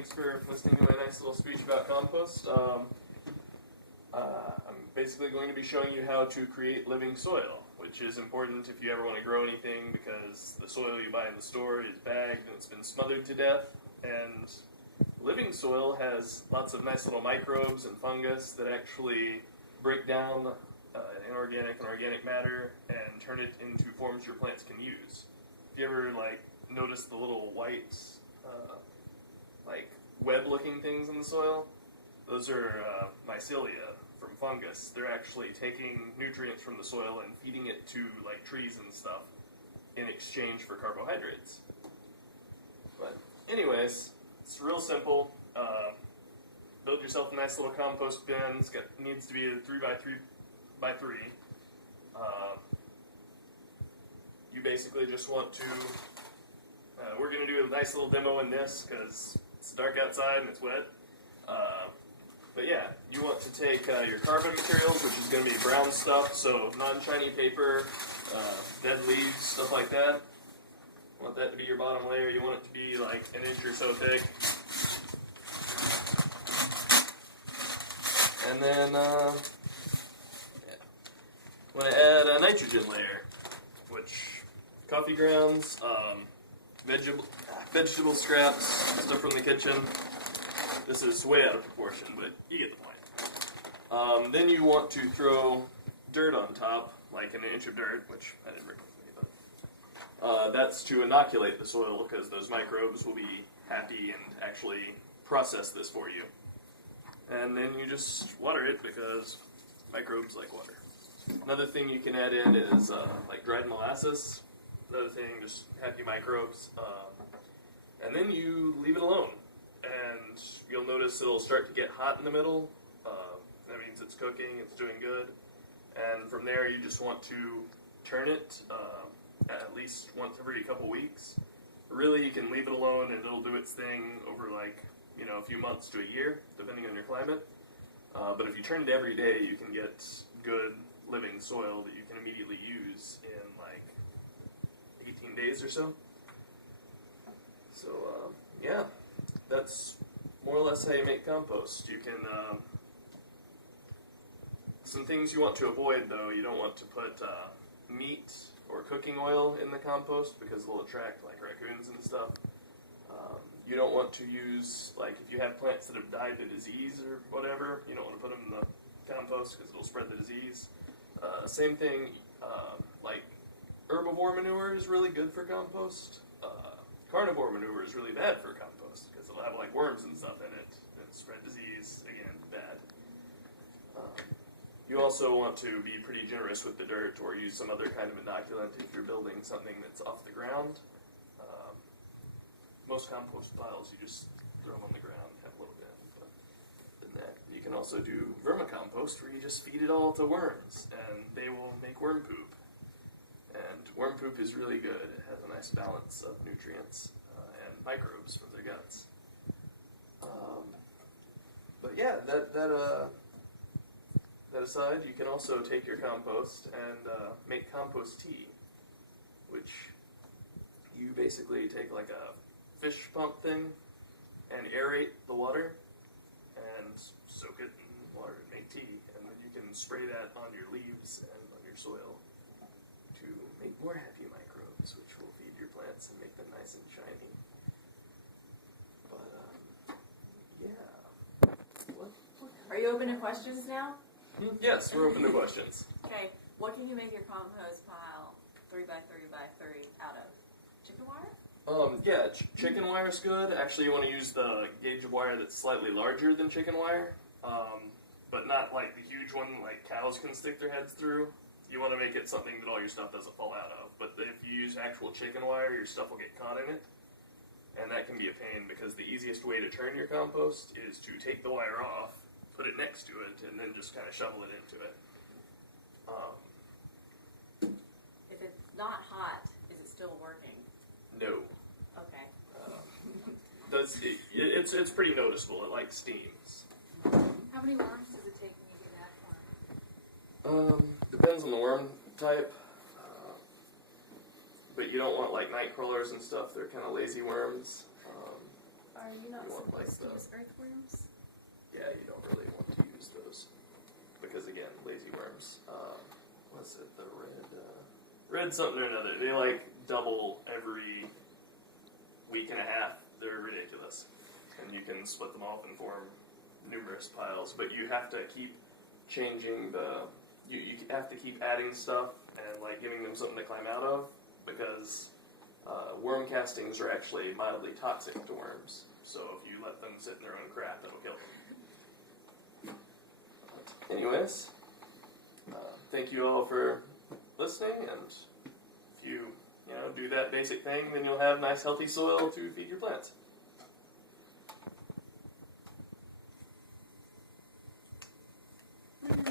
Thanks for listening to my nice little speech about compost. I'm basically going to be showing you how to create living soil, which is important if you ever want to grow anything, because the soil you buy in the store is bagged and it's been smothered to death, and living soil has lots of nice little microbes and fungus that actually break down inorganic and organic matter and turn it into forms your plants can use. If you ever notice the little white web-looking things in the soil, those are mycelia from fungus. They're actually taking nutrients from the soil and feeding it to trees and stuff in exchange for carbohydrates. But anyways, it's real simple. Build yourself a nice little compost bin. Needs to be a 3x3x3. You basically just want to. We're going to do a nice little demo in this because it's dark outside and it's wet. But yeah, you want to take your carbon materials, which is going to be brown stuff, so non-shiny paper, dead leaves, stuff like that. You want that to be your bottom layer. You want it to be an inch or so thick. And then, I'm going to add a nitrogen layer, which coffee grounds, vegetable scraps, stuff from the kitchen. This is way out of proportion, but you get the point. Then you want to throw dirt on top, like an inch of dirt, which I didn't bring with me, but that's to inoculate the soil, because those microbes will be happy and actually process this for you. And then you just water it, because microbes like water. Another thing you can add in is dried molasses. Another thing, just happy microbes. And then you leave it alone. And you'll notice it'll start to get hot in the middle. That means it's cooking, it's doing good. And from there, you just want to turn it at least once every couple weeks. Really, you can leave it alone and it'll do its thing over a few months to a year, depending on your climate. But if you turn it every day, you can get good living soil that you can immediately use in 18 days or so. So, yeah. That's more or less how you make compost. You can, some things you want to avoid though, you don't want to put meat or cooking oil in the compost, because it'll attract raccoons and stuff. You don't want to use, if you have plants that have died to disease or whatever, you don't want to put them in the compost because it'll spread the disease. Same thing, herbivore manure is really good for compost. Carnivore manure is really bad for compost because it'll have worms and stuff in it and spread disease. Again, bad. You also want to be pretty generous with the dirt, or use some other kind of inoculant if you're building something that's off the ground. Most compost piles, you just throw them on the ground, have a little bit. But than that, you can also do vermicompost, where you just feed it all to worms, and they will make worm poop. And worm poop is really good. It has a nice balance of nutrients and microbes from their guts. But yeah, that aside, you can also take your compost and make compost tea, which you basically take a fish pump thing and aerate the water and soak it in water and make tea, and then you can spray that on your leaves and on your soil to make more happy microbes, which will feed your plants and make them nice and shiny. But yeah. Are you open to questions now? Yes, we're open to questions. Okay, what can you make your compost pile 3x3x3 out of? Chicken wire? Yeah, chicken wire is good. Actually, you want to use the gauge of wire that's slightly larger than chicken wire, but not the huge one cows can stick their heads through. You want to make it something that all your stuff doesn't fall out of. But if you use actual chicken wire, your stuff will get caught in it, and that can be a pain, because the easiest way to turn your compost is to take the wire off, put it next to it, and then just kind of shovel it into it. If it's not hot, is it still working? No. Okay. It's pretty noticeable. It steams. How many worms does it take when you do that one? Depends on the worm type. But you don't want night crawlers and stuff. They're kind of lazy worms. Are you not You want, like, supposed to the- use earthworms? Yeah, you don't really want to use those because again, lazy worms. What's it? The red something or another. They like double every week and a half. They're ridiculous, and you can split them off and form numerous piles. But you have to keep changing the. You have to keep adding stuff and like giving them something to climb out of because worm castings are actually mildly toxic to worms. So if you let them sit in their own crap, that'll kill them. Anyways, thank you all for listening, and if you do that basic thing, then you'll have nice healthy soil to feed your plants.